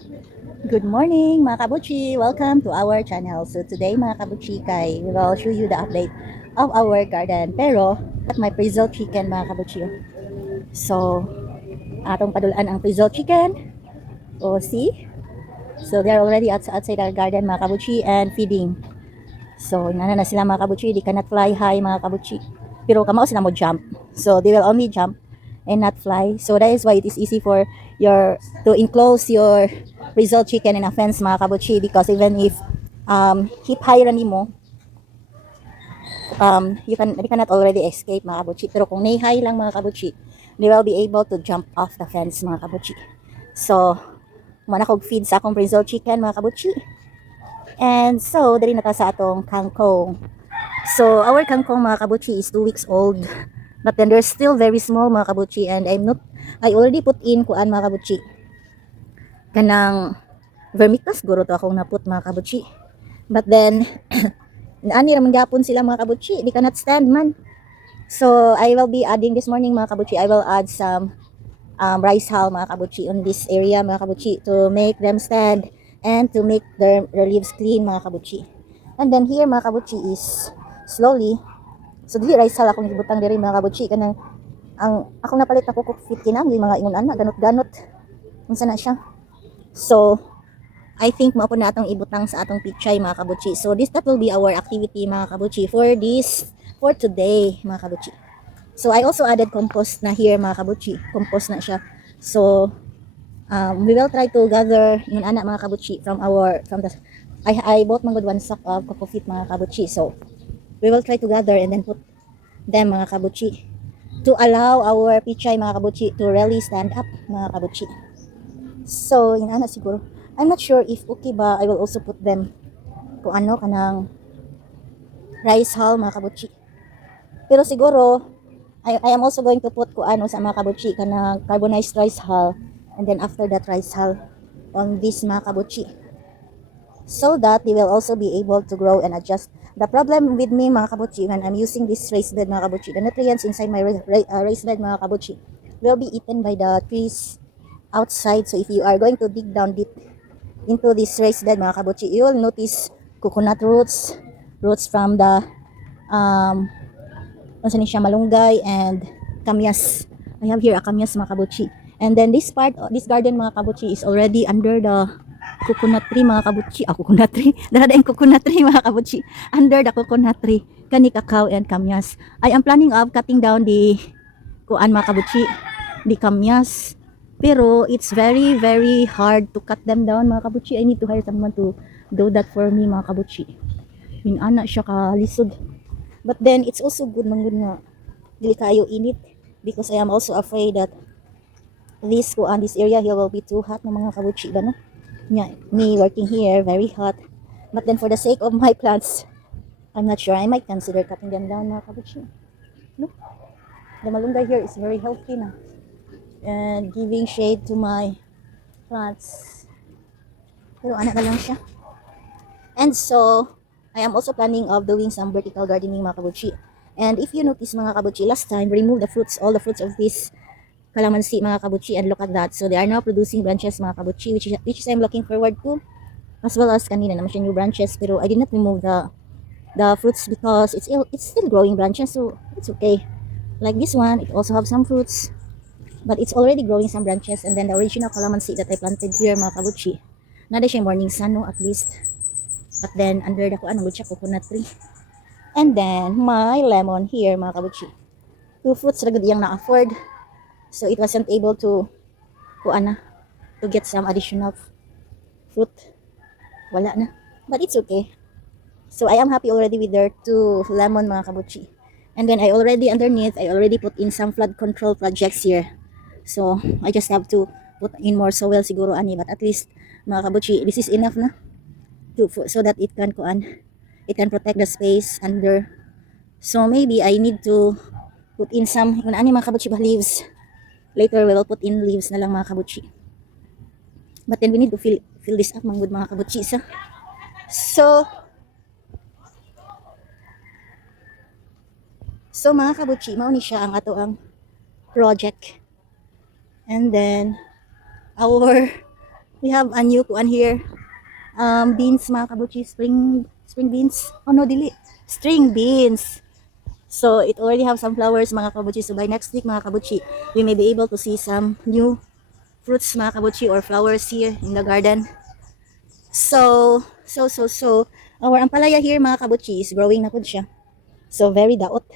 Good morning mga kabuchi! Welcome to our channel. So today mga kabuchi kay we will show you the update of our garden. Pero at my prezel chicken mga kabuchi. So atong padulaan ang prezel chicken. O see? So they're already outside our garden mga kabuchi and feeding. So inana na sila mga kabuchi. They cannot fly high mga kabuchi. Pero kamao sila mo jump. So they will only jump and not fly. So that is why it is easy for your to enclose your result chicken in a fence mga kabuchi, because even if hip high rani mo, they cannot already escape mga kabuchi. Pero kung nay high lang mga kabuchi, they will be able to jump off the fence mga kabuchi. So mana kog feed sa akong result chicken mga kabuchi. And so dali na ta sa atong kangkong. So our kangkong mga kabuchi is 2 weeks old. But then they're still very small mga kabuchi, and I already put in kuan mga kabuchi. Kanang vermicast guro to akong naput mga kabuchi. But then ani ra man gyapon sila mga kabuchi, di cannot stand man. So I will be adding this morning mga kabuchi, I will add some rice hull mga kabuchi on this area mga kabuchi to make them stand and to make their leaves clean mga kabuchi. And then here mga kabuchi is slowly, so dili rice hull akong gibutang diri mga kabuchi, kanang ang akong napalit na cook fit kinang mga ingon ana ganot-ganot unsa na siya. So I think mao po na atong ibutang sa atong pichay mga kabuchi. So that will be our activity mga kabuchi for today mga kabuchi. So I also added compost na here mga kabuchi. Compost na siya. So we will try to gather yung anak mga kabuchi from the I bought man good one sack of coco fit mga kabuchi. So we will try to gather and then put them mga kabuchi to allow our pichay mga kabuchi to really stand up mga kabuchi. So yun ana siguro. I'm not sure if okay ba I will also put them kung ano kanang rice hull mga kabuchi. Pero siguro I am also going to put kung ano sa mga kabuchi kanang carbonized rice hull, and then after that rice hull on this mga kabuchi, so that they will also be able to grow and adjust. The problem with me mga kabuchi when I'm using this raised bed mga kabuchi, the nutrients inside my raised bed mga kabuchi will be eaten by the trees outside. So if you are going to dig down deep into this raised bed mga kabuchi, you will notice coconut roots from the ano siya, malunggay and kamyas. I have here a kamyas mga kabuchi. And then this garden mga kabuchi is already under the coconut tree mga kabuchi. Coconut tree. Dala yung coconut tree mga kabuchi. Under the coconut tree. Kani cacao and kamyas. I am planning of cutting down the kuan mga kabuchi, the kamyas. Pero it's very very hard to cut them down mga kabuchi. I need to hire someone to do that for me mga kabuchi. Yung ana siya kalisod. But then it's also good nga dili kayo init, because I am also afraid that this area here will be too hot ng mga kabuchi ba no? Me working here very hot. But then for the sake of my plants, I'm not sure, I might consider cutting them down mga kabuchi. No? The malunggay here is very healthy na and giving shade to my plants. Pero anak na lang siya. And so I am also planning of doing some vertical gardening mga kabuchi. And if you notice mga kabuchi, last time remove all the fruits of this calamansi mga kabuchi, and look at that. So they are now producing branches mga kabuchi, which I'm looking forward to. As well as kanina naman siya new branches, pero I did not remove the fruits because it's still growing branches, so it's okay. Like this one, it also have some fruits, but it's already growing some branches. And then the original calamansi that I planted here mga kabuchi, nada siya morning sun no, at least. But then under the coconut tree. And then my lemon here mga kabuchi. 2 fruits ra gud iyang na-afford. So it wasn't able to get some additional fruit. Wala na. But it's okay. So I am happy already with their 2 lemon mga kabuchi. And then I already put in some flood control projects here. So I just have to put in more soil siguro ani, but at least mga kabuchi, this is enough na so that it can protect the space under. So maybe I need to put in some mga kabuchi leaves. Later we will put in leaves na lang mga kabuchi. But then we need to fill this up mga kabuchi. So mga kabuchi, mao ni siya ang ato ang project. And then our We have a new kuan here. Beans mga kabuchi, spring beans. Oh no, dili. String beans. So it already have some flowers mga kabuchi. So by next week mga kabuchi, we may be able to see some new fruits mga kabuchi or flowers here in the garden. So our ampalaya here mga kabuchi is growing na pud siya. So very daot.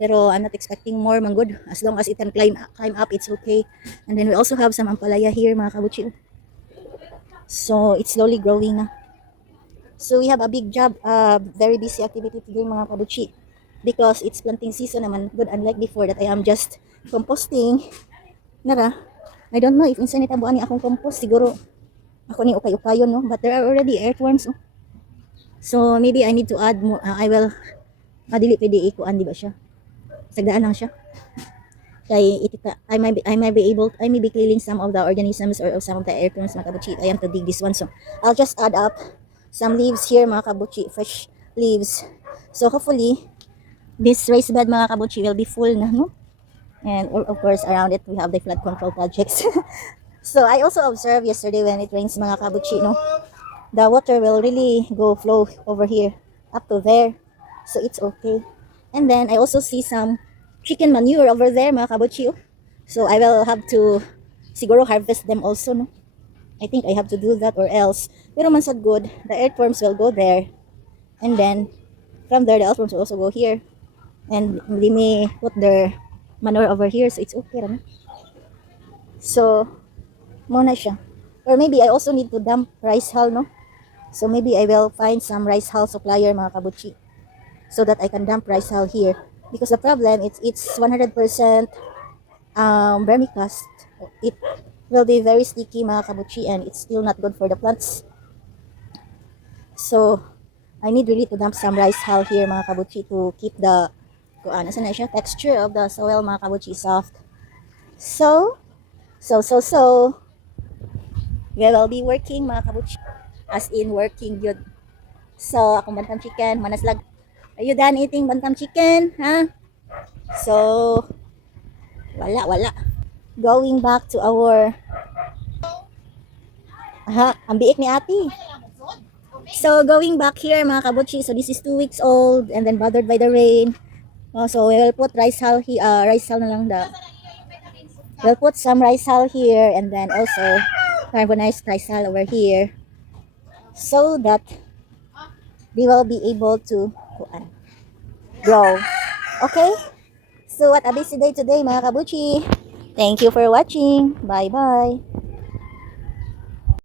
Pero I'm not expecting more man good. As long as it can climb up, it's okay. And then we also have some ampalaya here mga kabuchi. So it's slowly growing na. So we have a big job, very busy activity today mga kabuchi. Because it's planting season naman good, unlike before that I am just composting. Nara, I don't know if insan itabuan ni akong compost, siguro ako ni ukay-ukayon, no? But there are already earthworms, oh. So maybe I need to add more, I will, dili pwede ikuan, di ba siya? Sagdaan lang siya. Kay I may be killing some of the organisms or some of the earthworms mga kabuchi. I am to dig this one, so I'll just add up some leaves here mga kabuchi, fresh leaves. So hopefully this raised bed mga kabuchi will be full na, no? And of course around it we have the flood control projects. So I also observed yesterday when it rains mga kabuchi, no, the water will really flow over here up to there, so it's okay. And then I also see some chicken manure over there mga kabuchi, oh. So I will have to siguro harvest them also, no. I think I have to do that or else, pero man sad good, the earthworms will go there, and then from there the earthworms will also go here, and they may put their manure over here, so it's okay ra. So muna siya. Or maybe I also need to dump rice hull, no? So maybe I will find some rice hull supplier mga kabuchi, so that I can dump rice hull here. Because the problem it's 100% vermicast. It will be very sticky mga kabuchi, and it's still not good for the plants. So I need really to dump some rice hull here mga kabuchi to keep the texture of the soil mga kabuchi soft. So we will be working mga kabuchi, as in working good. So akong bantam chicken manaslag, are you done eating bantam chicken, ha? So wala going back to our ang biik ni ate. So going back here mga kabuchi, so this is 2 weeks old and then bothered by the rain. So we will put rice hull here, na lang we'll put some rice hull here, and then also carbonized rice hull over here, so that they will be able to grow. Okay? So what a busy day today mga kabuchi. Thank you for watching. Bye bye.